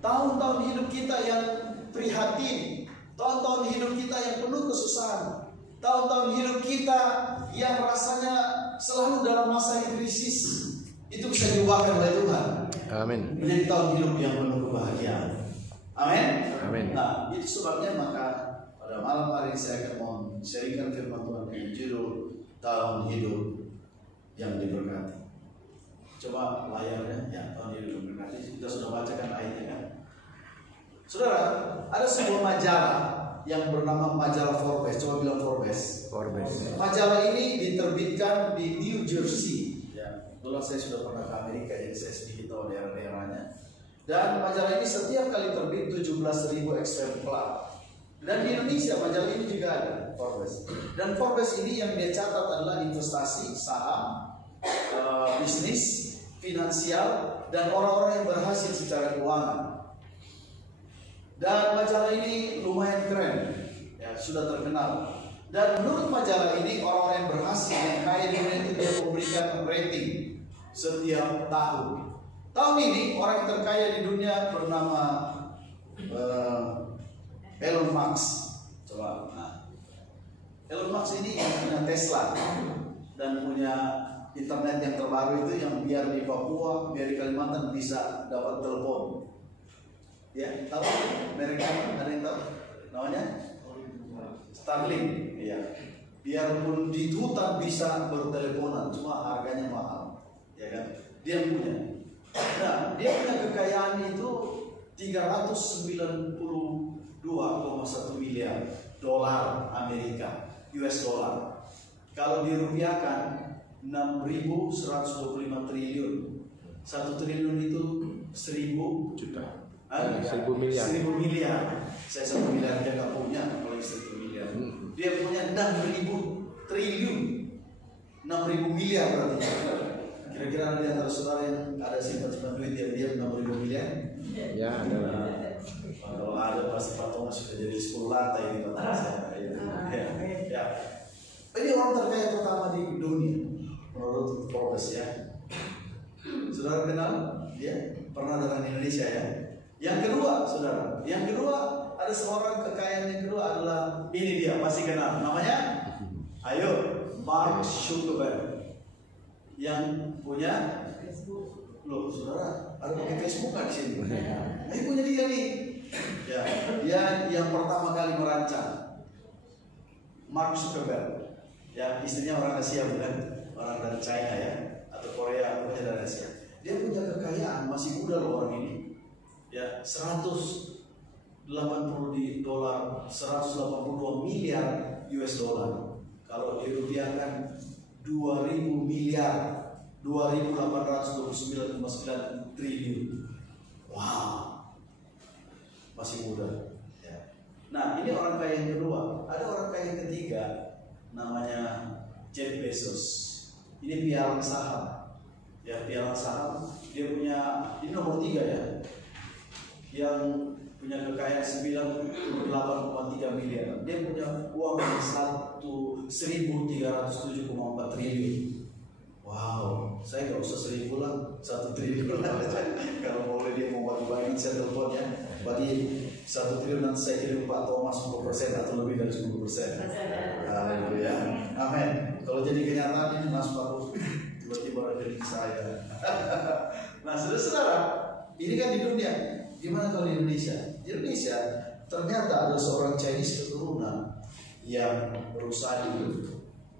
tahun-tahun hidup kita yang prihatin, tahun-tahun hidup kita yang penuh kesusahan, tahun-tahun hidup kita yang rasanya selalu dalam masa yang krisis, itu bisa diubahkan oleh Tuhan. Amin. Menjadi tahun hidup yang penuh kebahagiaan. Amin. Amin. Nah, itu sebabnya maka pada malam hari ini saya akan mau sharingkan firman Tuhan dengan judul tahun hidup yang diberkati. Coba layarnya, ya, tahun hidup yang diberkati. Kita sudah bacakan ayatnya kan. Saudara, ada sebuah majalah yang bernama majalah Forbes. Coba bilang Forbes. Forbes. Majalah ini diterbitkan di New Jersey. Ya, dulu saya sudah pernah ke Amerika, jadi saya sedikit tahu daerah-daerahnya. Dan majalah ini setiap kali terbit 17.000 eksemplar. Dan di Indonesia majalah ini juga ada, Forbes. Dan Forbes ini yang dia catat adalah investasi, saham, bisnis, finansial, dan orang-orang yang berhasil secara keuangan. Dan majalah ini lumayan keren, ya, sudah terkenal. Dan menurut majalah ini orang-orang yang berhasil, yang kaya di dunia itu dia memberikan rating setiap tahun. Tahun ini orang yang terkaya di dunia bernama Elon Musk. Coba, nah, Elon Musk ini yang punya Tesla dan punya internet yang terbaru itu yang biar di Papua, biar di Kalimantan bisa dapat telepon. Ya, tahu mereka ada yang tahu namanya? Starlink. Ya, biarpun di hutan bisa berteleponan, cuma harganya mahal, ya kan? Dia punya. Nah, dia punya kekayaan itu 392,1 miliar dolar Amerika, US dollar. Kalau dirupiahkan 6.125 triliun. 1 triliun itu 1.000 juta. 1.000 miliar. 1.000 miliar. Saya 1 miliar aja nggak punya, apalagi 1 miliar. Dia punya 6.000 triliun. 6.000 miliar berarti. Kira-kira ada di antara saudara yang ada simpan duit yang dia 6.000 miliar? Ya, ada. Kalau ada pasti Pak Thomas sudah jadi 10 lantai di tempat saya. Ya. Ini orang terkaya pertama di dunia menurut Forbes ya. Saudara kenal dia? Pernah datang di Indonesia ya? Yang kedua, saudara, yang kedua ada seorang kekayaan yang kedua adalah ini dia, pasti kenal. Namanya? Ayo, Mark Zuckerberg. Yang punya Facebook. Loh, saudara, ada pakai Facebook kan di sini? Ini punya dia nih. Ya, dia yang pertama kali merancang. Mark Zuckerberg. Ya, istrinya orang Asia bukan? Orang dari China ya, atau Korea, punya dari Asia. Dia punya kekayaan, masih muda loh orang ini. Ya, 182 miliar US dollar. Kalau dirupiahkan 2.000 miliar, 2.829,9 triliun. Wow, masih muda. Ya. Nah, ini orang kaya yang kedua. Ada orang kaya yang ketiga, namanya Jeff Bezos. Ini pialang saham. Ya, pialang saham. Dia punya, ini nomor 3 ya, yang punya kekayaan 98,3 miliar. Dia punya uang 1.307,4 triliun. Wow, saya nggak usah 1.000 lah, 1 triliun lah. Kalau boleh dia mau bagi-bagi, saya telepon ya, bagi 1 triliun nanti saya kirim Pak Thomas 10% atau lebih dari 10%. Haleluya, amin. Kalau jadi kenyataan ini Mas Pak tiba-tiba ada di saya. Nah, saudara-saudara, ini kan di dunia. Gimana kalau di Indonesia? Di Indonesia ternyata ada seorang Chinese keturunan yang berusaha di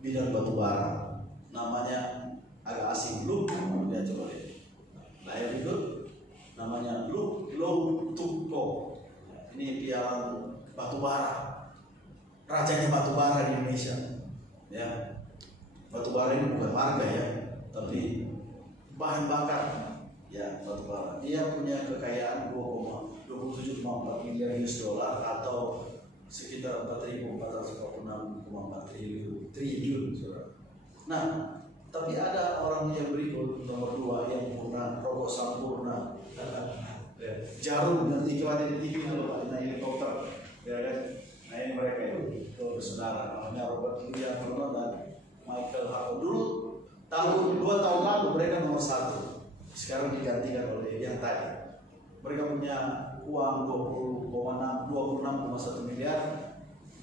bidang batu bara. Namanya agak asing, Luke. Dia coba lihat. Layar itu namanya Luke Low Tukko. Ini pialang batu bara. Rajanya batu bara di Indonesia. Ya. Batu bara ini bukan marga ya, tapi bahan bakar. Ya, batu bara. Dia punya kekayaan 27,4 miliar US dollar atau sekitar 4.446,4 triliun. Nah, tapi ada orang yang berikut nomor 2 yang purna, rokok sampurna, jarum yang iklan di TV kalau Pak, naik helikopter, ya kan? Nah ini mereka itu saudara, namanya Robert William Vernon dan Michael Howard. Dulu 2 tahun lalu mereka nomor 1. Sekarang digantikan oleh yang tadi. Mereka punya uang 26,1 miliar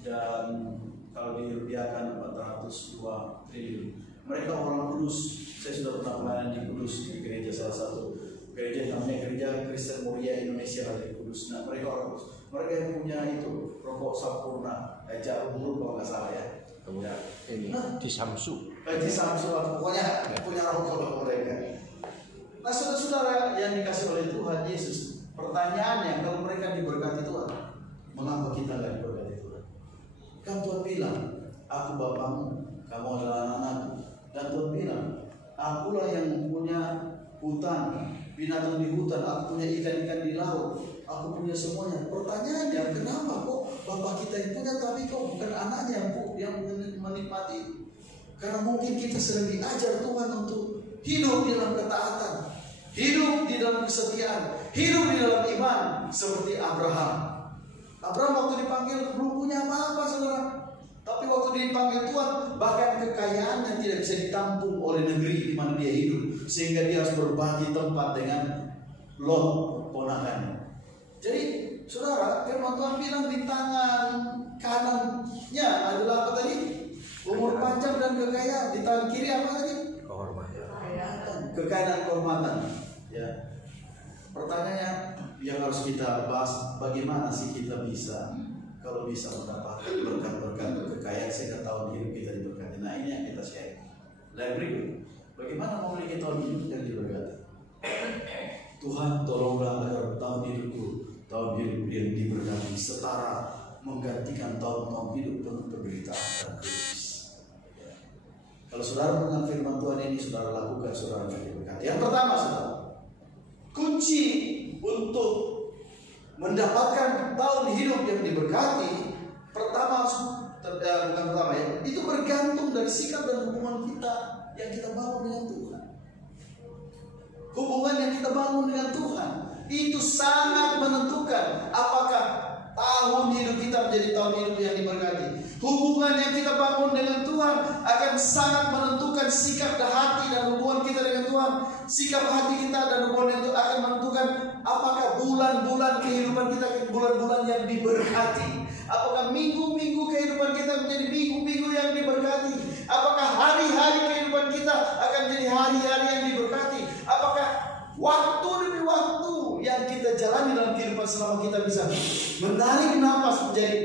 dan kalau dirupiahkan 402 triliun. Mereka orang Kudus. Saya sudah pernah pelayanan di Kudus di gereja, salah satu gereja namanya Gereja Kristen Mulia Indonesia di Kudus. Nah, mereka orang Kudus. Mereka yang punya itu rokok Sampurna, jarum burung kalau nggak salah ya. Kemudian ini di Samsu. Di Samsu, pokoknya punya rokok mereka. Nah, saudara-saudara yang dikasih oleh Tuhan Yesus, pertanyaannya, kalau mereka diberkati Tuhan, mengapa kita nggak diberkati Tuhan? Kan Tuhan bilang, aku Bapamu, kamu adalah anak-anakku. Dan Tuhan bilang, akulah yang punya hutan, binatang di hutan, aku punya ikan-ikan di laut, aku punya semuanya. Pertanyaannya, kenapa kok Bapak kita yang punya, tapi kok bukan anaknya yang menikmati? Karena mungkin kita sedang diajar Tuhan untuk hidup di dalam ketaatan, hidup di dalam kesetiaan, hidup di dalam iman, seperti Abraham. Abraham waktu dipanggil belum punya apa-apa, saudara. Tapi waktu dipanggil Tuhan, bahkan kekayaannya tidak bisa ditampung oleh negeri di mana dia hidup, sehingga dia harus berbagi tempat dengan Lot, ponakannya. Jadi, saudara, firman Tuhan bilang di tangan kanannya adalah apa tadi? Umur panjang dan kekayaan. Di tangan kiri apa tadi? Kehormatan. Kekayaan kehormatan. Ya. Pertanyaannya yang harus kita bahas, bagaimana sih kita bisa, kalau bisa mendapatkan berkat-berkat kekayaan sehingga tahun hidup kita diberkati. Nah, ini yang kita share. Lain berikut, bagaimana memiliki tahun hidup yang diberkati? Tuhan, tolonglah agar tahun hidupku, tahun hidup yang diberkati, setara menggantikan tahun-tahun hidup penuh penderitaan dan krisis. Kalau saudara mendengar firman Tuhan ini, saudara lakukan, saudara akan diberkati. Yang pertama, saudara, kunci untuk mendapatkan tahun hidup yang diberkati, pertama itu bergantung dari sikap dan hubungan kita yang kita bangun dengan Tuhan. Hubungan yang kita bangun dengan Tuhan itu sangat menentukan apakah tahun hidup kita menjadi tahun hidup yang diberkati. Hubungan yang kita bangun dengan Tuhan akan sangat menentukan sikap dan hati dan hubungan kita dengan Tuhan. Sikap hati kita dan hubungan itu akan menentukan apakah bulan-bulan kehidupan kita bulan-bulan yang diberkati. Apakah minggu-minggu kehidupan kita menjadi minggu-minggu yang diberkati. Apakah hari-hari kehidupan kita akan menjadi hari-hari yang diberkati. Apakah waktu demi waktu yang kita jalani dalam kehidupan selama kita bisa menarik nafas menjadi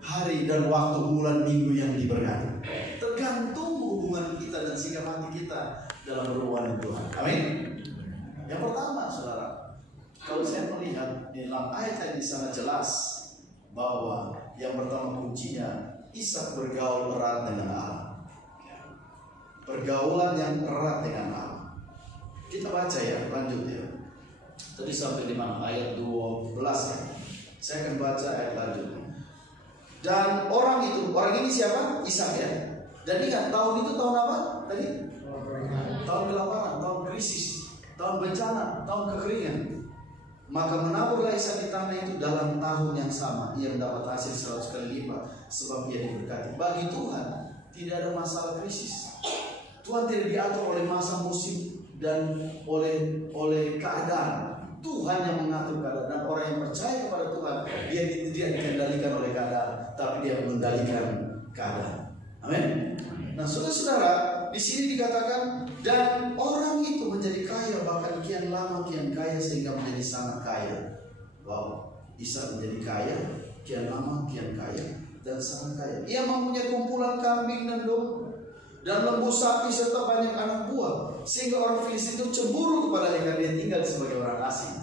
hari dan waktu bulan minggu yang diberkati. Tergantung hubungan kita dan sikap hati kita dalam berhubungan dengan Tuhan. Amin. Yang pertama, saudara, kalau saya melihat di dalam ayat ini sangat jelas bahwa yang pertama kuncinya Ishak bergaul erat dengan Allah. Pergaulan yang erat dengan Allah. Kita baca ya, lanjut ya. Tadi sampai di mana? Ayat 12 ya. Saya akan baca ayat lanjutnya. Dan orang ini siapa? Ishak ya. Dan ingat, tahun itu tahun apa? Tadi? Tahun kelaparan, tahun krisis, tahun bencana, tahun kekeringan. Maka menaburlah Ishak di tanah itu dalam tahun yang sama. Ia mendapat hasil 100 kali lipat, sebab ia diberkati. Bagi Tuhan tidak ada masalah krisis. Tuhan tidak diatur oleh masa musim dan oleh keadaan. Tuhan yang mengatur keadaan, dan orang yang percaya kepada Tuhan, dia tidak dikendalikan oleh keadaan, tapi dia mengendalikan keadaan. Amin. Nah, saudara-saudara, di sini dikatakan dan orang itu menjadi kaya, bahkan kian lama kian kaya sehingga menjadi sangat kaya. Wow, Ishak menjadi kaya, kian lama kian kaya dan sangat kaya. Ia mempunyai kumpulan kambing dan domba dan lembu sapi serta banyak anak buah, sehingga orang Filistin itu cemburu kepadanya karena dia tinggal sebagai orang asing.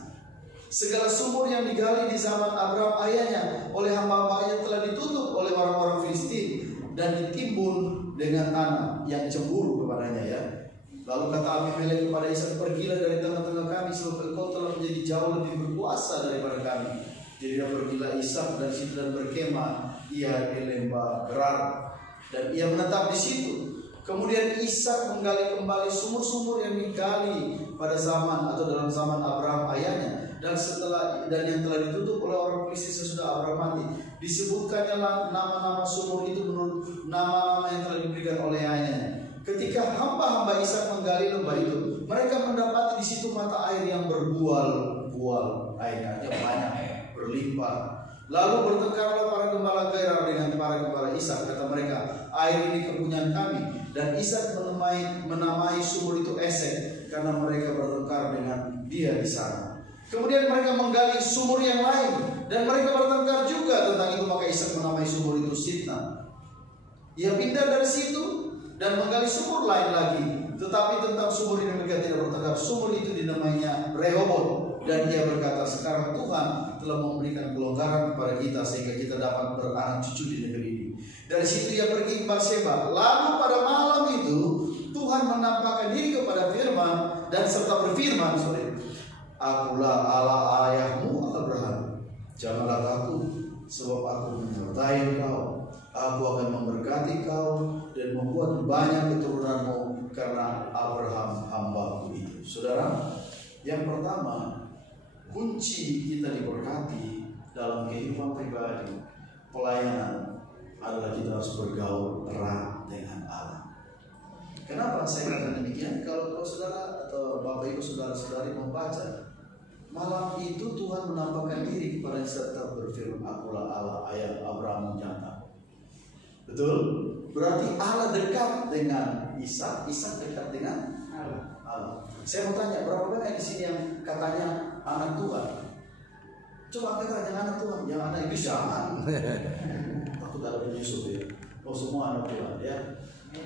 Segala sumur yang digali di zaman Abraham ayahnya oleh hamba-hambanya telah ditutup oleh orang-orang Filistin dan ditimbun dengan tanah yang cemburu kepadanya ya. Lalu kata Abimelek kepada Ishak, pergilah dari tengah-tengah kami, sebab engkau telah menjadi jauh lebih berkuasa daripada kami. Jadi pergilah Ishak dari situ dan berkemah ia di lembah Gerar, dan ia menetap di situ. Kemudian Ishak menggali kembali sumur-sumur yang digali pada zaman atau dalam zaman Abraham ayahnya, dan yang telah ditutup oleh orang Filistin sesudah Abraham mati. Disebutkannya nama-nama sumur itu menurut nama-nama yang telah diberikan oleh ayahnya. Ketika hamba-hamba Ishak menggali lembah itu, mereka mendapati di situ mata air yang berbual menggual airnya, banyak, berlimpah. Lalu bertengkarlah para gembala Gerar dengan para gembala Ishak. Kata mereka, air ini kepunyaan kami. Dan Ishak menamai sumur itu Esek, karena mereka bertengkar dengan dia di sana. Kemudian mereka menggali sumur yang lain, dan mereka bertengkar juga tentang itu. Maka Ishak menamai sumur itu Sitna. Ia pindah dari situ dan menggali sumur lain lagi. Tetapi tentang sumur ini mereka tidak bertengkar. Sumur itu dinamainya Rehoboth. Dan ia berkata, sekarang Tuhan telah memberikan kelonggaran kepada kita sehingga kita dapat beranak cucu di negeri ini. Dari situ ia pergi ke Berseba. Lalu pada malam itu Tuhan menampakkan diri kepada Firman dan serta berfirman, Akulah Allah ayahmu Abraham. Janganlah takut, sebab aku menyertai kau. Aku akan memberkati kau dan membuat banyak keturunanmu karena Abraham hamba-Ku itu. Saudara, yang pertama, kunci kita diberkati dalam kehidupan pribadi, pelayanan, adalah kita harus bergaul erat dengan Allah. Kenapa saya katakan demikian? Kalau saudara atau Bapak Ibu saudara-saudari membaca, malam itu Tuhan menampakkan diri kepada serta berfirman, Akulah Allah ayah Abraham nyata. Betul? Berarti Allah dekat dengan Ishak, Ishak dekat dengan Allah. Saya mau tanya, berapa banyak di sini yang katanya anak Tuhan? Coba angkat tangan, anak Tuhan, yang anak itu jangan. Takut ada penyusup ya. Oh, semua anak Tuhan ya.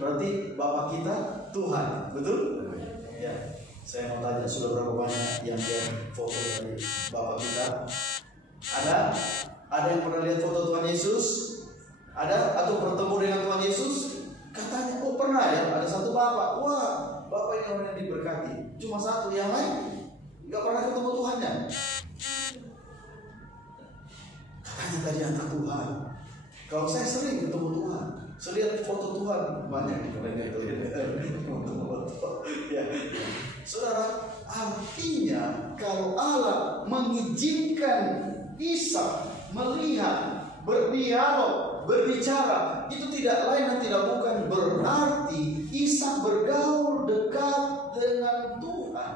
Berarti Bapak kita Tuhan, betul? Ya. Saya mau tanya, sudah berapa banyak yang lihat foto dari Bapak kita? Ada yang pernah lihat foto Tuhan Yesus? Ada atau bertemu dengan Tuhan Yesus? Katanya, oh pernah ya, ada satu Bapak. Wah, Bapak ini orang yang diberkati. Cuma satu, yang lain nggak pernah ketemu Tuhannya. Katanya tadi anak Tuhan. Kalau saya sering ketemu Tuhan, saya lihat foto Tuhan banyak di gereja itu. Ya. Saudara, artinya kalau Allah mengizinkan Ishak melihat, berdialog, berbicara, itu tidak lain dan tidak bukan berarti Ishak bergaul dekat dengan Tuhan.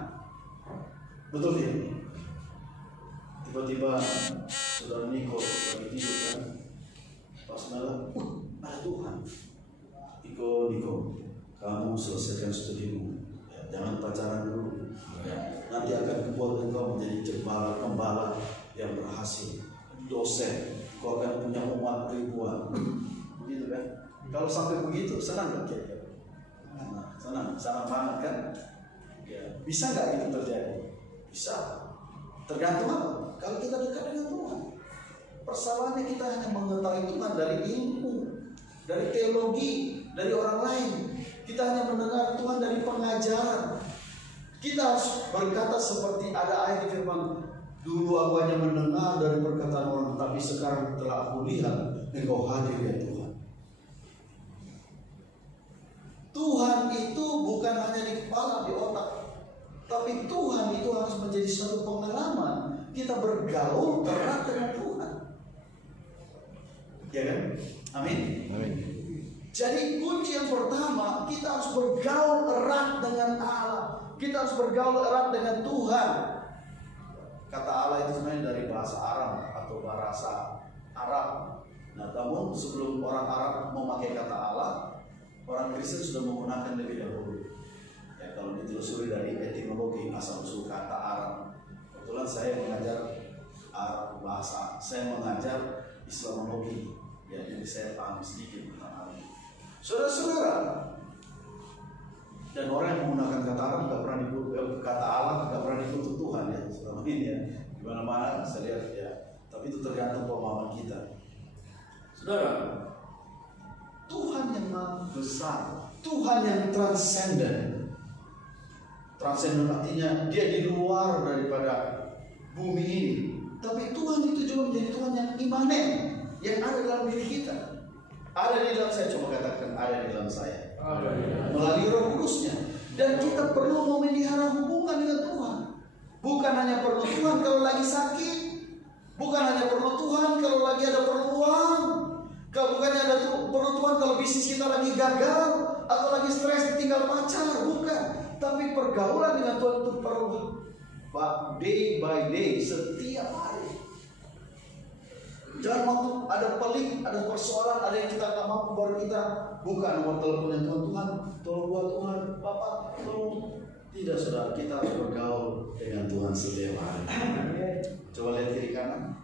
Betul ya? Tiba-tiba saudara Niko lagi tidur kan, pas malam, ada Tuhan. Niko, kamu selesaikan studimu, ya, jangan pacaran dulu. Ya, nanti akan kubuat engkau menjadi pembala yang berhasil, dosen. Kau akan punya umat ribuan, begitu kan? Kalau sampai begitu, senang nggak kira-kira? Senang banget kan? Ya. Bisa nggak itu terjadi? Bisa. Tergantung apa? Kalau kita dekat dengan Tuhan. Persalahannya kita hanya mengetahui Tuhan dari ilmu, dari teologi, dari orang lain. Kita hanya mendengar Tuhan dari pengajaran. Kita harus berkata seperti ada ayat di firman, dulu aku hanya mendengar dari perkataan orang, tapi sekarang telah aku lihat Engkau hadir ya Tuhan. Tuhan itu bukan hanya di kepala, di otak, tapi Tuhan itu harus menjadi suatu pengalaman. Kita bergaul erat dengan Tuhan. Ya kan? Amin. Amin. Jadi kunci yang pertama, kita harus bergaul erat dengan Allah. Kita harus bergaul erat dengan Tuhan. Kata Allah itu sebenarnya dari bahasa Aram atau bahasa Arab. Nah, namun sebelum orang Arab memakai kata Allah, orang Kristen sudah menggunakan lebih dahulu. Ya, kalau ditelusuri dari etimologi asal usul kata Arab. Kebetulan saya mengajar Arab bahasa, saya mengajar Islamologi. Ya, jadi saya paham sedikit tentang Arab. Saudara-saudara, dan orang yang menggunakan kata Arab nggak pernah kata Allah nggak pernah dikutuk Tuhan ya, selama ini ya. Di mana-mana saya lihat ya. Tapi itu tergantung pemahaman kita. Saudara, Tuhan yang maha besar, Tuhan yang transenden. Transenden artinya dia di luar daripada bumi ini. Tapi Tuhan itu juga menjadi Tuhan yang imanen, yang ada dalam diri kita. Ada di dalam saya, coba katakan ada di dalam saya. Melalui Roh Kudusnya. Dan kita perlu memelihara hubungan dengan Tuhan. Bukan hanya perlu Tuhan kalau lagi sakit, bukan hanya perlu Tuhan kalau lagi ada perluan, bukan ada perlu Tuhan kalau bisnis kita lagi gagal atau lagi stres ditinggal pacar, bukan. Tapi pergaulan dengan Tuhan itu perlu. but day by day, setiap hari. Jangan waktu ada pelik, ada persoalan, ada yang kita nggak mampu, baru kita buka nomor teleponnya Tuhan, tolong buat Tuhan, Bapak, tolong. Tidak, saudara, kita harus bergaul dengan Tuhan setiap hari. Coba lihat kiri kanan,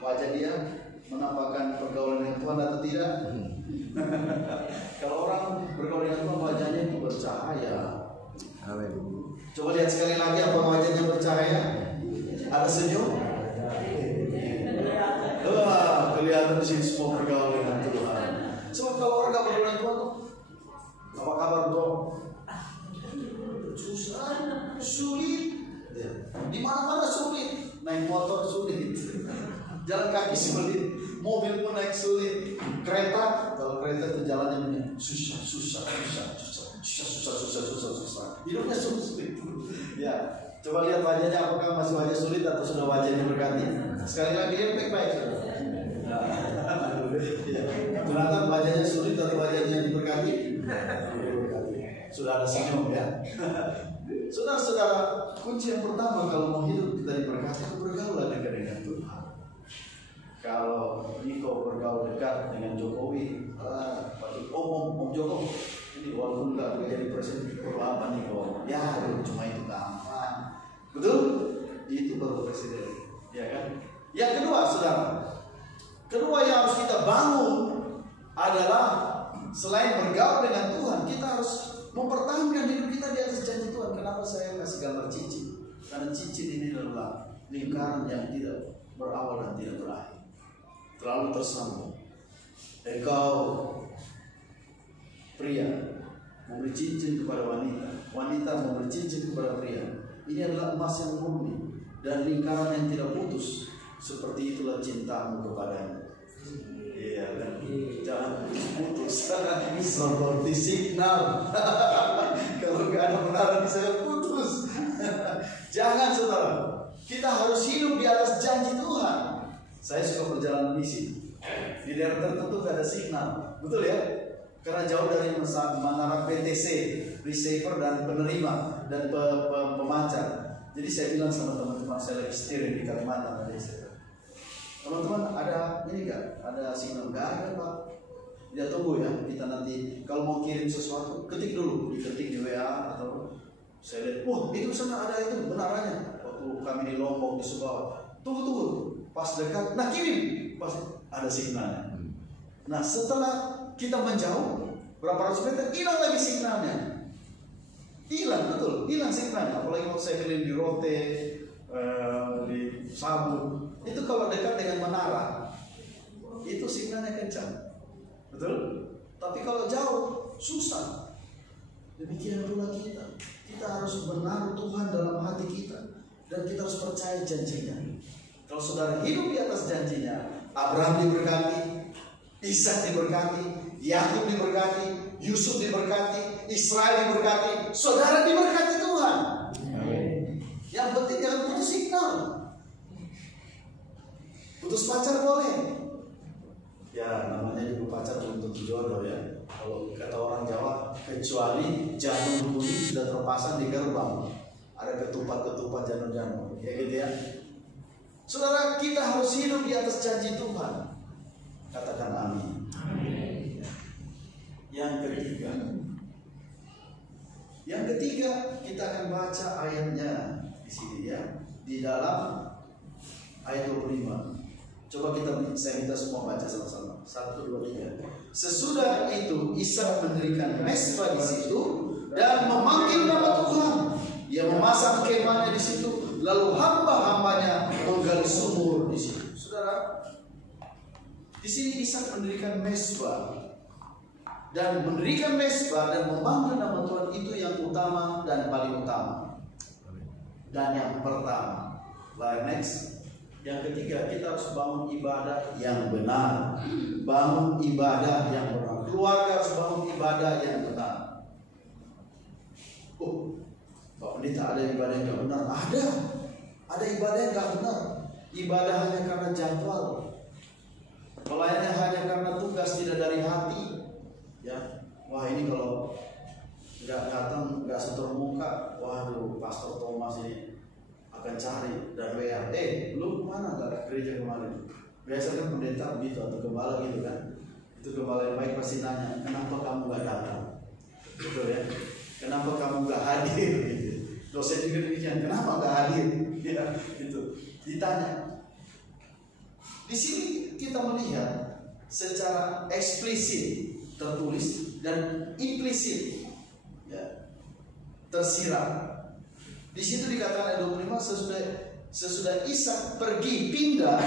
wajah dia menampakkan pergaulan dengan Tuhan atau tidak? Kalau orang bergaul dengan Tuhan, wajahnya itu bercahaya. Amin. Coba lihat sekali lagi, apa wajahnya bercahaya? Ada senyum? Wah, kelihatan di sini semua bergaul dengan Tuhan. Sebab kalau orang gak bergaul dengan Tuhan, apa kabar dong? Susah, sulit. Di mana-mana sulit. Naik motor sulit, jalan kaki sulit, mobil pun naik sulit. Kereta, kalau kereta itu jalannya susah. Hidupnya sulit. Ya, coba lihat wajahnya, apakah masih wajah sulit atau sudah wajahnya berganti? Sekali lagi lihat baik-baik. Ternyata wajahnya sulit atau wajahnya diberkati? Sudah ada senyum ya. Saudara-saudara, kunci yang pertama kalau mau hidup kita diberkati, bergaul dengan Tuhan. Kalau Niko bergaul dekat dengan Jokowi, Om Jokowi, ini walaupun nggak menjadi presiden, perlu apa Niko? Ya, cuma itu gampang. Betul? Itu baru presiden, ya kan? Yang kedua, saudara, kedua yang harus kita bangun adalah selain bergaul dengan Tuhan, kita harus mempertahankan hidup kita di atas janji Tuhan. Kenapa saya kasih gambar cincin? Karena cincin ini adalah lingkaran yang tidak berawal dan tidak berakhir, terlalu tersambung. Engkau pria memberi cincin kepada wanita, wanita memberi cincin kepada pria. Ini adalah emas yang murni dan lingkaran yang tidak putus. Seperti itulah cintamu kepadanya. Iya kan? Jangan putus. Seperti signal. Kalau nggak ada menara saya putus. Jangan, saudara. Kita harus hidup di atas janji Tuhan. Saya suka perjalanan misi. Di daerah tertentu nggak ada signal, betul ya? Karena jauh dari menara PTC, receiver dan penerima dan pemancar. Jadi saya bilang sama teman-teman, saya lagi steering di Kalimantan, teman-teman ada ini nggak? Ada signal? Nggak ada, Pak. Ya tunggu ya, kita nanti kalau mau kirim sesuatu ketik dulu, diketik di WA atau saya lihat, wah itu sana ada itu menaranya. Waktu kami di Lombok di Sumbawa, tunggu, pas dekat, nah kirim, pas ada signalnya. Nah setelah kita menjauh berapa ratus meter, hilang lagi signalnya. Hilang, betul, hilang signalnya. Apalagi waktu saya keliling di Rote, di Sabun, itu kalau dekat dengan menara, itu signalnya kencang, betul. Tapi kalau jauh, susah. Demikian pula kita. Kita harus menaruh Tuhan dalam hati kita, dan kita harus percaya janjinya. Kalau saudara hidup di atas janjinya, Abraham diberkati, Ishak diberkati, Yakub diberkati, Yusuf diberkati, Israel diberkati, saudara diberkati Tuhan. Amin. Yang penting jangan putus signal. Putus pacar boleh. Ya namanya juga pacar belum tentu jodoh ya. Kalau kata orang Jawa, kecuali janur kuning sudah terpasang di gerbang, ada ketupat janur-janur, ya gitu ya. Saudara, kita harus hidup di atas janji Tuhan. Katakan amin. Amin. Yang ketiga, kita akan baca ayatnya di sini ya, di dalam ayat 25. Coba saya minta semua baca sama-sama. 1, 2, 3. Sesudah itu Ishak mendirikan mezbah di situ dan memanggil nama Tuhan. Ia memasang kemahnya di situ, lalu hamba-hambanya menggali sumur di situ. Saudara, di sini Ishak mendirikan mezbah dan memanggil nama Tuhan itu yang utama dan paling utama. Dan yang pertama, next. Yang ketiga, kita harus bangun ibadah yang benar. Bangun ibadah yang benar. Keluarga harus bangun ibadah yang benar. Pak Pendeta, ada ibadah yang gak benar? Ada ibadah yang gak benar. Ibadah hanya karena jadwal, pelayanannya hanya karena tugas, tidak dari hati. Ya, wah ini kalau nggak datang, nggak setor muka, waduh, Pastor Thomas ini akan cari dan WA, lu kemana nggak gereja kemarin? Biasanya kan pendeta begitu atau gembala gitu kan. Itu gembala yang baik pasti nanya, kenapa kamu nggak datang? Betul ya? Kenapa kamu nggak hadir? Gitu. Dosen juga demikian, kenapa nggak hadir? Ya, itu ditanya. Di sini kita melihat secara eksplisit tertulis dan implisit, ya, tersirat. Di situ dikatakan ayat 25, sesudah Ishak pergi pindah,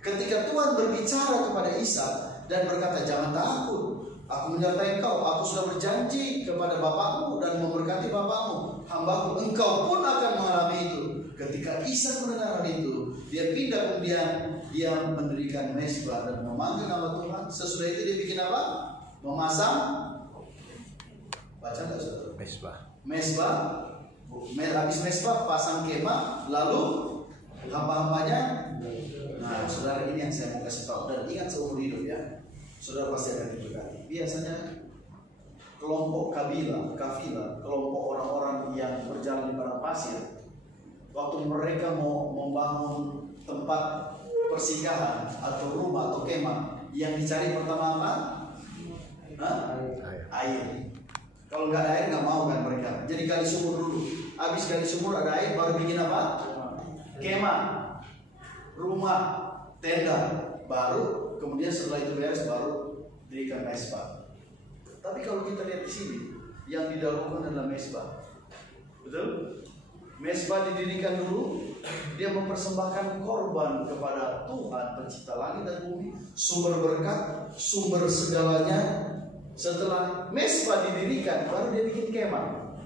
ketika Tuhan berbicara kepada Ishak dan berkata, jangan takut, aku menyertai engkau, aku sudah berjanji kepada bapakmu dan memberkati bapakmu, hambaku, engkau pun akan mengalami itu. Ketika Ishak mendengar hal itu, dia pindah, kemudian dia mendirikan mezbah dan memanggil nama Tuhan. Sesudah itu dia bikin apa? Memasang, baca nggak saudara? Mezbah. Habis mezbah pasang kemah, lalu hamba-hambanya. Nah, saudara, ini yang saya mau kasih tahu dan ingat seumur hidup ya, saudara pasti akan diberkati. Biasanya kelompok kafilah, kelompok orang-orang yang berjalan di padang pasir, waktu mereka mau membangun tempat persinggahan atau rumah atau kemah, yang dicari pertama apa? Air. Kalau nggak ada air nggak mau kan mereka. Jadi gali sumur dulu. Habis gali sumur ada air, baru bikin apa? Kemah, rumah, tenda. Baru kemudian setelah itu beres baru dirikan mezbah. Tapi kalau kita lihat di sini, yang didahulukan adalah mezbah. Betul? Mezbah didirikan dulu, dia mempersembahkan korban kepada Tuhan pencipta langit dan bumi, sumber berkat, sumber segalanya. Setelah mezbah didirikan, baru dia bikin kemah.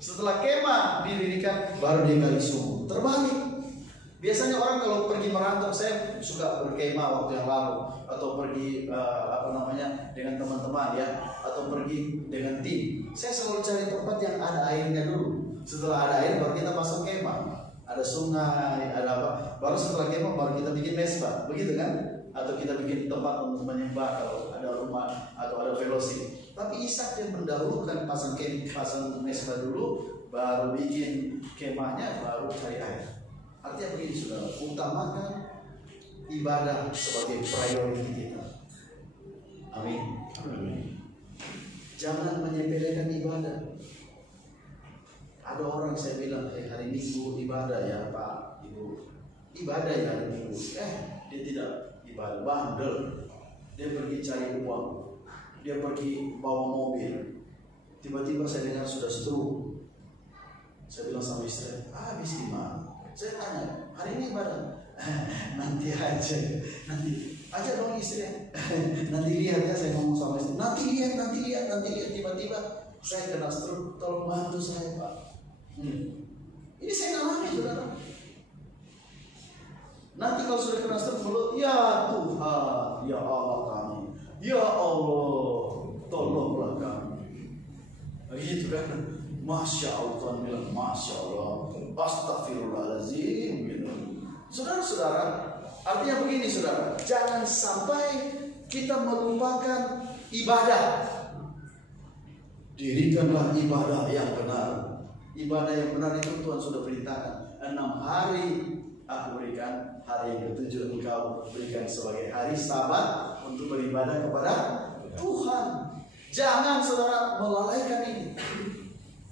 Setelah kemah didirikan, baru dia gali sumur. Terbalik. Biasanya orang kalau pergi merantau, saya suka berkemah waktu yang lalu, atau pergi dengan teman-teman ya, atau pergi dengan tim. Saya selalu cari tempat yang ada airnya dulu. Setelah ada air, baru kita pasang kemah. Ada sungai, ada apa? Baru setelah kemah, baru kita bikin mezbah. Begitu kan? Atau kita bikin tempat untuk menyembah kalau ada rumah atau ada fellowship. Tapi Ishak yang mendahulukan pasang mezbah dulu, baru bikin kemahnya, baru cari air. Artinya begini saudara, utamakan ibadah sebagai priority kita. Amin. Jangan menyepelekan ibadah. Ada orang saya bilang, hari Minggu ibadah ya Pak, Ibu, ibadah ya hari Minggu. Dia tidak ibadah, bandel. Dia pergi cari uang, dia pergi bawa mobil. Tiba-tiba saya dengar sudah stroke. Saya bilang sama istri, habis di mana? Saya tanya, hari ini ibadah? Nanti aja, nanti aja dong istri. Nanti lihat ya, saya ngomong sama istri. Nanti lihat. Tiba-tiba saya kena stroke, tolong bantu saya Pak. Ini saya alami saudara. Nanti kalau sudah kena stroke, ya Tuhan, ya Allah kami, ya Allah, tolonglah kami. Gitu kan? Masya Allah, Tuhan bilang Masya Allah, astagfirullahaladzim gitu. Saudara-saudara, artinya begini saudara, jangan sampai kita melupakan ibadah. Dirikanlah ibadah yang benar. Ibadah yang benar itu Tuhan sudah perintahkan. 6 hari aku berikan, hari yang ke-7 engkau berikan sebagai hari Sabat untuk beribadah kepada Tuhan. Jangan saudara melalaikan ini.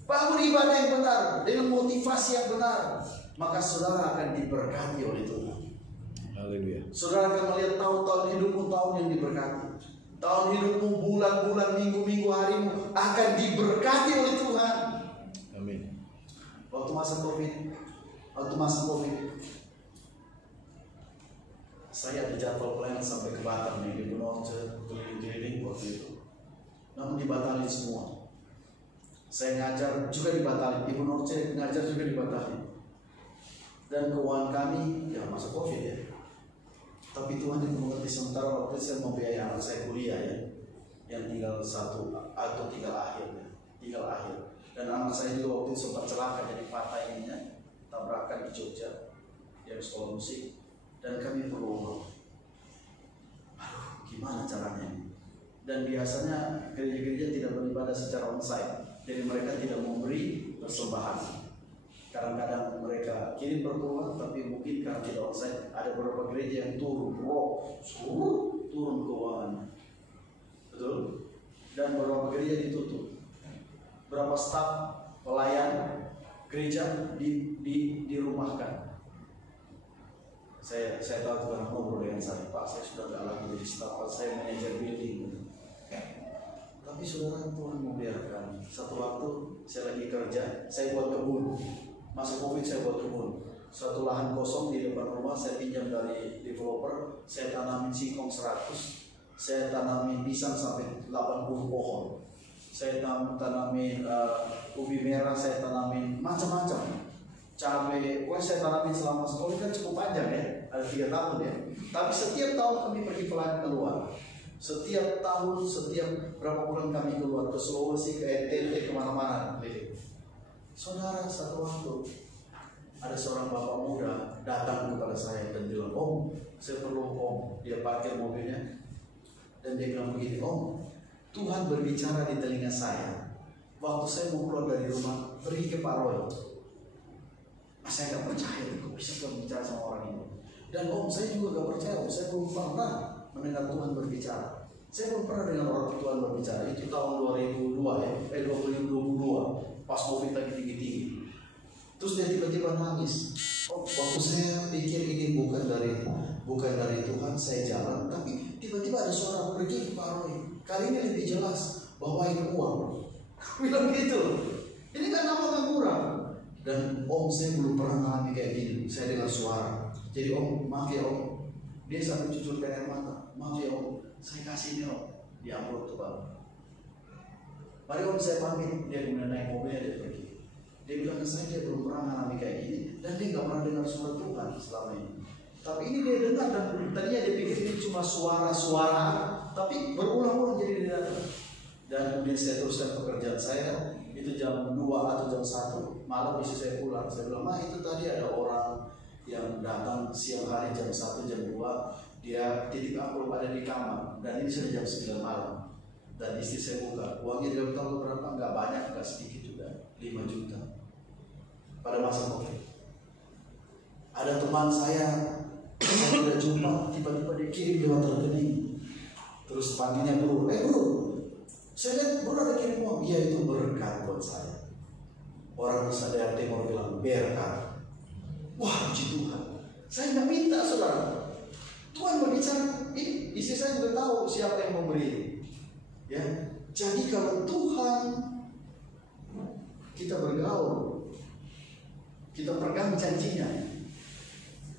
Bangun ibadah yang benar dengan motivasi yang benar, maka saudara akan diberkati oleh Tuhan. Haleluya. Saudara akan melihat tahun-tahun hidupmu, tahun yang diberkati. Tahun hidupmu, bulan-bulan, minggu-minggu, harimu akan diberkati oleh Tuhan. Amin. Waktu masa COVID, saya dijadwal pelayanan sampai ke Batam nih, di Bunorce, keliling-keliling waktu itu. Namun dibatalin semua. Saya ngajar juga dibatalin, Ibu Norce ngajar juga dibatalin. Dan keuangan kami ya masa COVID ya. Tapi Tuhan itu mengerti, sementara waktu itu saya mau biaya anak saya kuliah ya, yang tinggal 1 atau tinggal akhir. Dan anak saya juga waktu itu sempat celaka, jadi patah ininya, tabrakan di Jogja, dia sekolah musik, dan kami perlu uang. Aduh, gimana caranya ini? Dan biasanya gereja-gereja tidak beribadah secara onsite. Jadi mereka tidak memberi persembahan. Kadang-kadang mereka kirim perpuluhan, tapi mungkin karena tidak onsite, ada beberapa gereja yang turun keuangan, betul? Dan beberapa gereja ditutup, berapa staf pelayan gereja dirumahkan. Saya tahu Tuhan ngobrol dengan saya, Pak, saya sudah tidak lagi jadi staf, saya manajer building. Tapi saudara, Tuhan membiarkan. Satu waktu saya lagi kerja, saya buat kebun. Masa Covid saya buat kebun. Satu lahan kosong di depan rumah saya pinjam dari developer. Saya tanamin singkong 100. Saya tanamin pisang sampai 80 pohon. Saya tanamin ubi merah, saya tanamin macam-macam. Cabai, saya tanamin selama sekolah kan cukup panjang ya, ada 3 tahun ya. Tapi setiap tahun kami pergi pelayan keluar. Setiap tahun, setiap berapa bulan kami keluar ke Sulawesi, ke NTT, kemana-mana. Saudara, satu waktu ada seorang bapak muda datang kepada saya dan bilang, Om, saya perlu Om. Dia parkir mobilnya dan dia bilang begini, Om, Tuhan berbicara di telinga saya. Waktu saya mau keluar dari rumah, pergi ke Pak Roy. Saya nggak percaya, kok bisa Tuhan bicara sama orang ini. Dan Om, saya juga nggak percaya, Om, saya belum pernah mendengar Tuhan berbicara. Saya belum pernah dengar orang Tuhan berbicara. Itu tahun 2002 ya, 2022. Pas Covid lagi tinggi-tinggi. Terus dia tiba-tiba nangis. Oh, waktu saya pikir ini bukan dari Tuhan, saya jalan, tapi tiba-tiba ada suara, pergi ke Pak Roy. Kali ini lebih jelas, bawain uang. Bilang gitu. Ini kan nama kurang. Dan Om, saya belum pernah mengalami kayak gini. Saya dengar suara. Jadi Om, maaf ya Om. Dia sampai cucurkan air mata. Maaf ya Om, saya kasih ini Om. Di amplop tuh Pak. Mari Om, saya pamit. Dia kemudian naik mobilnya, dia pergi. Dia bilang ke saya, dia belum pernah mengalami kayak gini. Dan dia gak pernah dengar suara Tuhan selama ini. Tapi ini dia dengar, dan tadinya dia pikir ini cuma suara-suara, tapi berulang-ulang jadi dia datang. Dan kemudian saya teruskan pekerjaan saya. Itu jam 2 atau jam 1 malam istri saya pulang. Saya bilang, Ma, itu tadi ada orang yang datang siang hari jam 1, jam 2. Dia titik amplop ada di kamar. Dan ini sudah jam 9 malam. Dan istri saya buka, uangnya dalam tahun berapa? Nggak banyak, nggak sedikit juga, 5 juta. Pada masa Covid. Ada teman saya tidak jumpa, tiba-tiba dia kirim lewat rekening. Terus panggilnya Bro, Bro, saya lihat Bro ada kirim uang. Iya, itu berkat buat saya. Orang Nusa Tenggara Timur bilang berkat. Wah, puji Tuhan. Saya nggak minta, saudara. Tuhan berbicara. Ini istri saya juga tahu siapa yang memberi. Ya, jadi kalau Tuhan kita bergaul, kita pegang janjinya,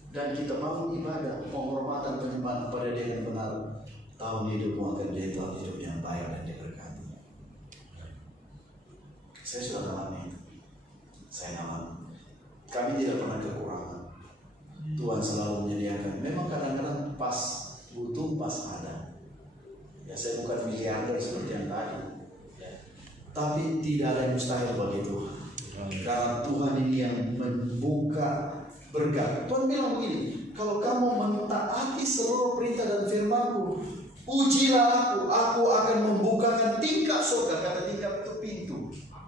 dan kita bangun ibadah, penghormatan penyembahan kepada Dia yang benar, tahun hidupmu akan jadi tahun hidup yang baik dan diberkati. Saya sudah alami, saya alami. Kami tidak pernah kekurangan. Tuhan selalu menyediakan. Memang kadang-kadang pas butuh, pas ada. Ya, saya bukan miliarder seperti yang tadi, ya. Tapi tidak ada yang mustahil bagi Tuhan. Karena Tuhan ini yang membuka berkat. Tuhan bilang begini, kalau kamu mentaati seluruh perintah dan firman-Ku, ujilah aku akan membukakan tingkap surga. Kata tingkap itu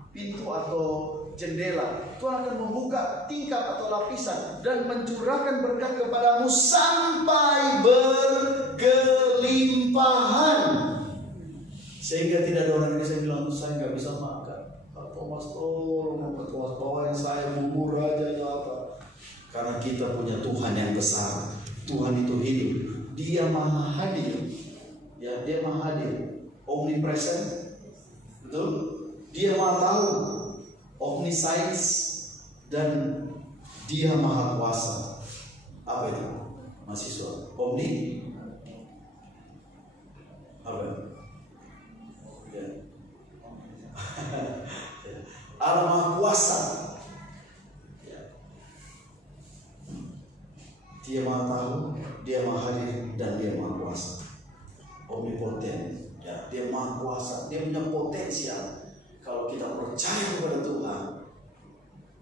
pintu atau jendela. Tuhan akan membuka tingkap atau lapisan dan mencurahkan berkat kepadamu sampai berkelimpahan. Sehingga tidak ada orang Indonesia yang bilang, saya nggak bisa makan. Thomas, tolong Thomas, bawain saya bubur aja atau apa. Karena kita punya Tuhan yang besar. Tuhan itu hidup. Dia maha hadir. Ya, dia maha hadir. Omnipresent. Betul? Dia maha tahu. Omniscience. Dan dia maha kuasa. Apa itu? Mahasiswa. Omni. Apa? Ya. Allah maha kuasa. Ya. Dia maha tahu, dia maha hadir, dan dia maha kuasa. Omnipoten. Ya, dia maha kuasa. Dia punya potensial. Kalau kita percaya kepada Tuhan,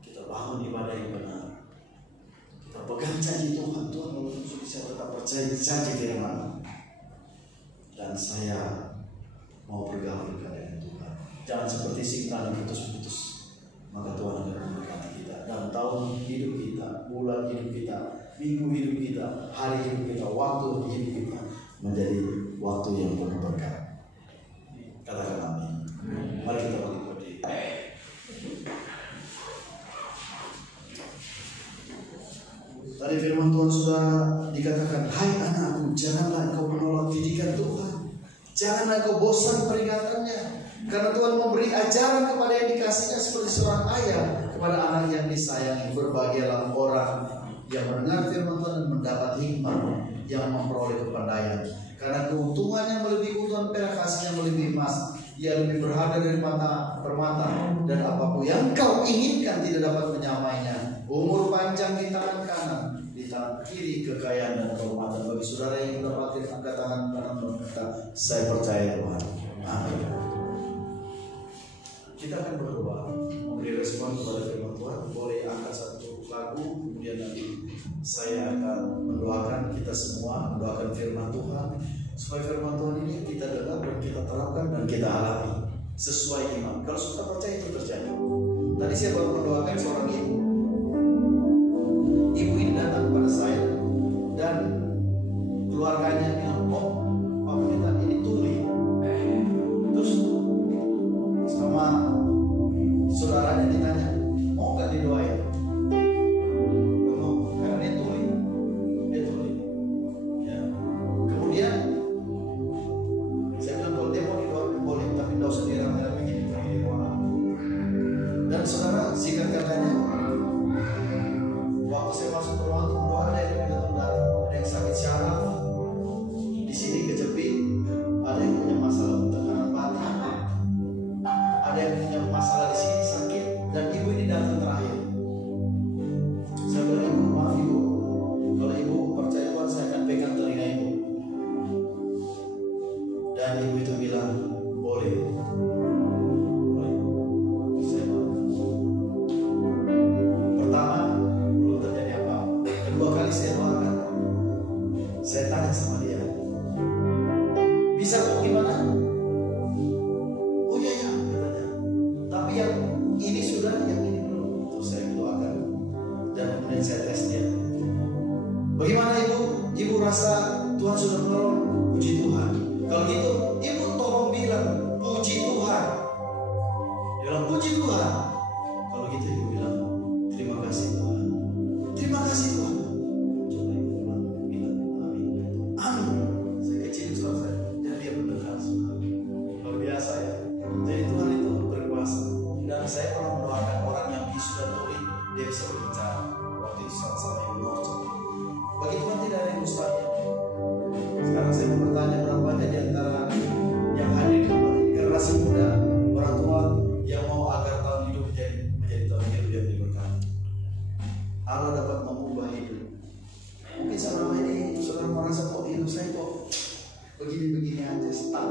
kita bangun ibadah yang benar. Kita pegang janji Tuhan. Tuhan mengutus saya tetap percaya janji firman. Dan saya mau bergaul dengan Tuhan. Jangan seperti Simran yang putus-putus. maka Tuhan akan memberkati kita. Dan tahun hidup kita, bulan hidup kita, minggu hidup kita, hari hidup kita, waktu hidup kita menjadi waktu yang penuh berkat. Katakan amin. Mari kita balik berdiri. Tadi firman Tuhan sudah dikatakan, hai anakku, janganlah engkau menolak didikan Tuhan. Janganlah engkau bosan peringatannya. Karena Tuhan memberi ajaran kepada yang dikasihnya seperti seorang ayah kepada anak yang disayangi. Berbahagialah orang yang mendengar firman Tuhan dan mendapat hikmat yang memperoleh kepandaian. Karena keuntungannya melebihi keuntungan perak, kasihnya melebihi emas. Ia lebih berharga dari permata, dan apapun yang kau inginkan tidak dapat menyamainya. Umur panjang di tangan kanan, di tangan kiri kekayaan dan kehormatan. Bagi saudara yang mendapatkan, angkat tangan kanan dan berkata, saya percaya Tuhan. Amin. Kita akan berdoa, memberi respon kepada firman Tuhan. Boleh angkat satu lagu, kemudian nanti saya akan mendoakan kita semua, mendoakan firman Tuhan, supaya firman Tuhan ini kita dengar dan kita terapkan dan kita alami sesuai iman. Kalau sudah percaya itu terjadi. Tadi saya baru mendoakan seorang ibu. Ibu ini datang kepada saya dan keluarganya bilang, oh Pak Pendeta ini tuli. Terus sama saudaranya ditanya, mau nggak didoain? Mau, karena dia tuli. Ya. Kemudian saya bilang kalau dia mau didoain boleh, tapi tidak usah dirame-rame begini di ruangan. Dan saudara singkat katanya, waktu saya masuk ke ruangan untuk berdoa, ada yang datang darah, ada yang sakit syaraf, di sini kejepit, ada yang punya masalah tekanan batin, ada yang punya masalah di sini sakit, dan ibu ini datang terakhir. Saya bilang, ibu, maaf ibu, kalau ibu percaya Tuhan, saya akan pegang telinga ibu. Dan ibu itu bilang, boleh. Saya bilang, pertama, belum terjadi apa-apa. Kedua kali saya doakan, saya tanya sama dia, bisa kok gimana? Oh iya ya, katanya. Tapi yang ini sudah, yang ini belum. Terus saya doakan dan kemudian saya tes dia. Bagaimana ibu? Ibu rasa Tuhan sudah menolong? Puji Tuhan. Kalau gitu, ibu tolong bilang puji Tuhan. Dia bilang puji Tuhan. Kalau gitu ibu bilang terima kasih Tuhan. Terima kasih Tuhan. Coba ibu bilang amin. Amin. Saya kecil suara saya. Dan dia mendengar semua. Luar biasa ya. Jadi Tuhan itu berkuasa. Dan saya pernah mendoakan orang yang bisu dan tuli, dia bisa berbicara. Waktu itu sama ibu Norco. Bagi Tuhan tidak ada yang mustahil. Sekarang saya mau bertanya, berapa banyak di antara yang hadir di tempat ini generasi muda, orang tua yang mau agar tahun hidup menjadi tahun hidup yang diberkati. Allah dapat mengubah hidup. Mungkin selama ini saudara merasa kok hidup saya kok begini-begini aja, stuck.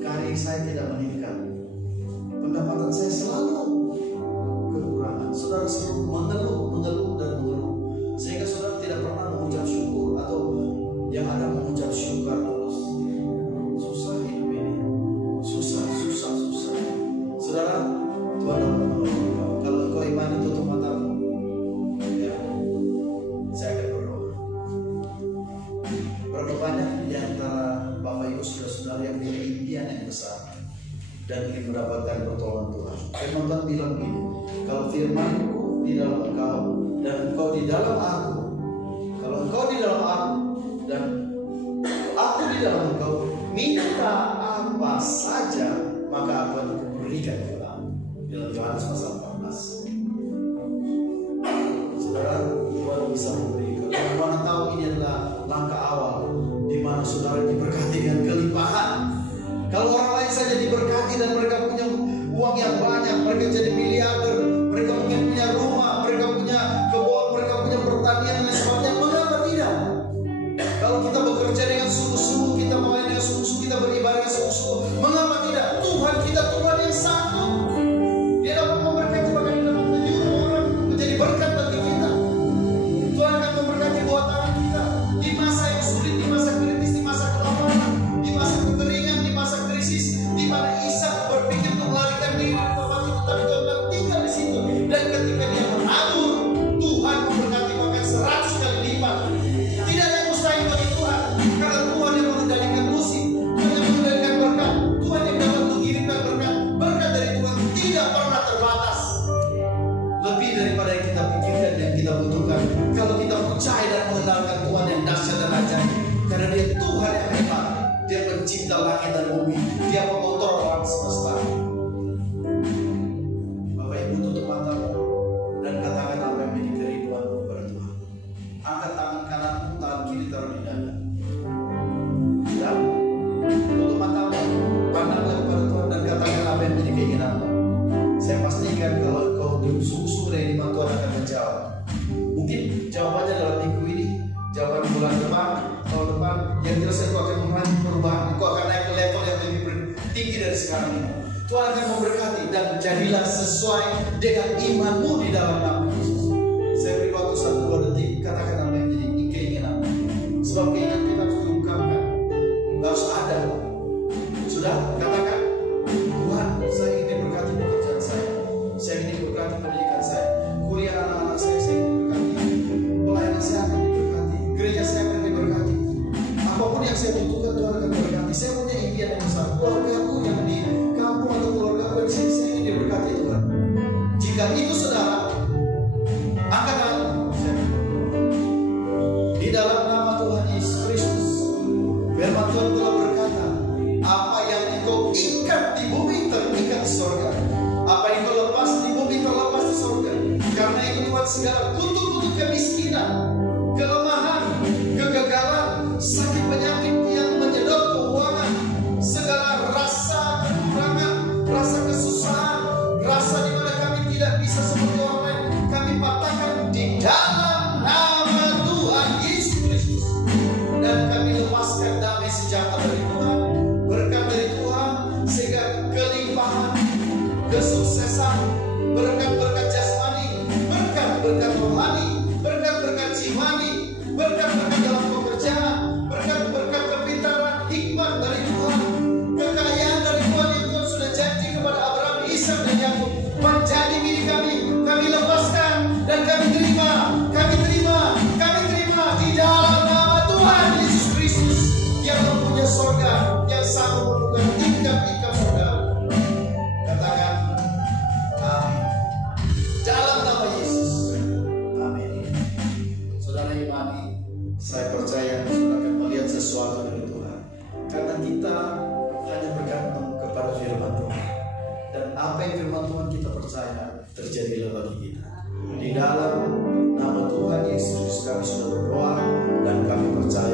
Karir saya tidak meningkat, pendapatan saya selalu kekurangan. Saudara selalu mengeluh dan mengeluh, sehingga saudara tidak pernah mengucap syukur, atau yang ada mengucap syukur terus. Susah hidup ini, susah. Saudara, Tuhan dapat menolong engkau. Kalau engkau imani, tutup matamu. Ya, saya akan berdoa. Berapa banyak di antara Bapak Ibu saudara-saudara yang punya impian yang besar dan ingin mendapatkan pertolongan Tuhan? Firman Tuhan bilang begini, kalau firman-Ku di dalam engkau dan engkau di dalam aku, kalau engkau di dalam aku dan aku di dalam engkau, minta apa saja maka aku akan berikan kepadamu. Dalam Yohanes pasal 14. Saudara, Tuhan bisa memberikan. Tuhan tahu ini adalah langkah awal di mana saudara diberkati dengan kelimpahan. Kalau orang lain saja diberkati dan mereka punya uang yang banyak, mereka jadi miliarder, mereka mungkin punya rumah, mereka punya kebun, mereka punya pertanian dan sebagainya, mengapa tidak? Kalau kita bekerja dengan sungguh-sungguh, kita melayani dengan sungguh-sungguh, kita beribadah dengan sungguh-sungguh, mengapa tidak? Tuhan kita Tuhan yang sanggup. Dia dapat memberkati, bahkan dia dapat menyuruh orang menjadi berkat bagi kita. Tuhan akan memberkati buat tangan kita di masa yang sulit, di masa kritis, di masa kelaparan, di masa kekeringan, di masa krisis, di mana Ishak berpikir untuk melarikan diri dari tempat itu, tapi Tuhan tahun depan yang jelas engkau akan mengalami perubahan. Engkau akan naik ke level yang lebih tinggi dari sekarang ini. Tuhan akan memberkati dan jadilah sesuai dengan imanmu di dalam nama Yesus. Saya beri waktu 1-2 detik, katakan apa yang menjadi keinginan. Sebab keinginan kita harus diungkapkan, harus ada. Sudah, katakan, Tuhan, saya ingin berkati pekerjaan saya ingin berkati pendidikan saya, kuliah anak-anak saya ingin berkati, pelayanan saya akan diberkati, gereja saya akan diberkati. Apapun yang saya butuhkan Tuhan akan berkati. Saya punya impian yang besar, keluargaku yang di kampung atau keluargaku yang sini saya ingin diberkati Tuhan. Jika itu saudara, angkat tangan. Di dalam nama Tuhan Yesus Kristus, firman Tuhan telah berkata, apa yang engkau ikat di bumi terikat di surga, apa yang engkau lepas di bumi terlepas di surga. Karena itu Tuhan, segala kutuk-kutuk kemiskinan, kelemahan, kegagalan, sakit penyakit yang menyedot keuangan, segala rasa kekurangan, rasa kesusahan, rasa di mana kami tidak bisa seperti orang lain, kami patahkan di dalam nama Tuhan Yesus Kristus. Dan kami lepaskan damai sejahtera dari Tuhan, berkat dari Tuhan, sehingga kelimpahan, kesuksesan, berkat-berkat jasmani, berkat-berkat rohani, berkat-berkat jiwani, berkat-berkat dalam pekerjaan, berkat-berkat kepintaran, hikmat dari Tuhan, kekayaan dari Tuhan yang Tuhan sudah janji kepada Abraham, Ishak dan Yakub menjadi milik kami. Kami lepaskan dan kami terima di dalam nama Tuhan Yesus Kristus yang mempunyai surga, yang sanggup membuka tingkap-tingkap surga. Katakan amin. Dalam nama Yesus, amin. Saudara imani, saya percaya saudara akan melihat sesuatu dari Tuhan, karena kita hanya bergantung kepada firman Tuhan, dan apa yang firman Tuhan kita percaya terjadilah bagi kita. Di dalam nama Tuhan Yesus kami sudah berdoa dan kami percaya.